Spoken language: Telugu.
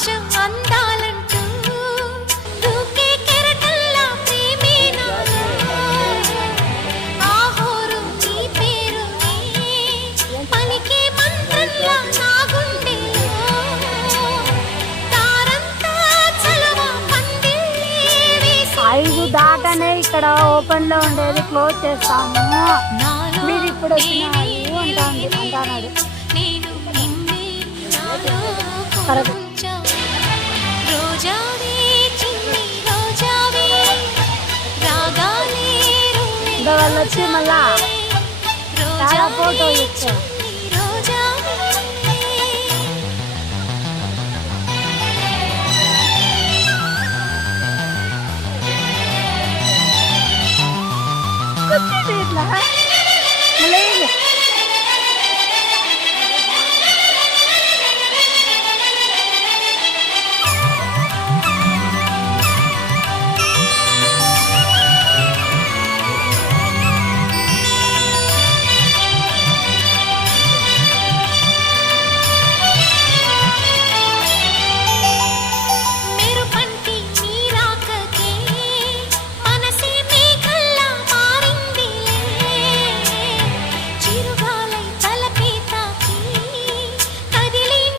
ఆకాశం అందాలంటూ దూకే కెరటల్లా ప్రేమే నాలో ఆహోరు నీ పేరునే పలికే మంత్రంలా నా గుండెలో తారంతా చలవ పందిళ్ళే వేసి 5 దాకానే ఇక్కడ ఓపెన్ లో ఉండేది క్లోజ్ చేస్తాము. మీరు ఇప్పుడు వచ్చినారు అంటున్నాడు. నేను నిన్నే నాలో కొంచెం రోజావే చిన్ని రోజావే రాగాలే ఇంకా వాళ్ళు వచ్చి మళ్ళా చాలా ఫోటో ఇచ్చారు.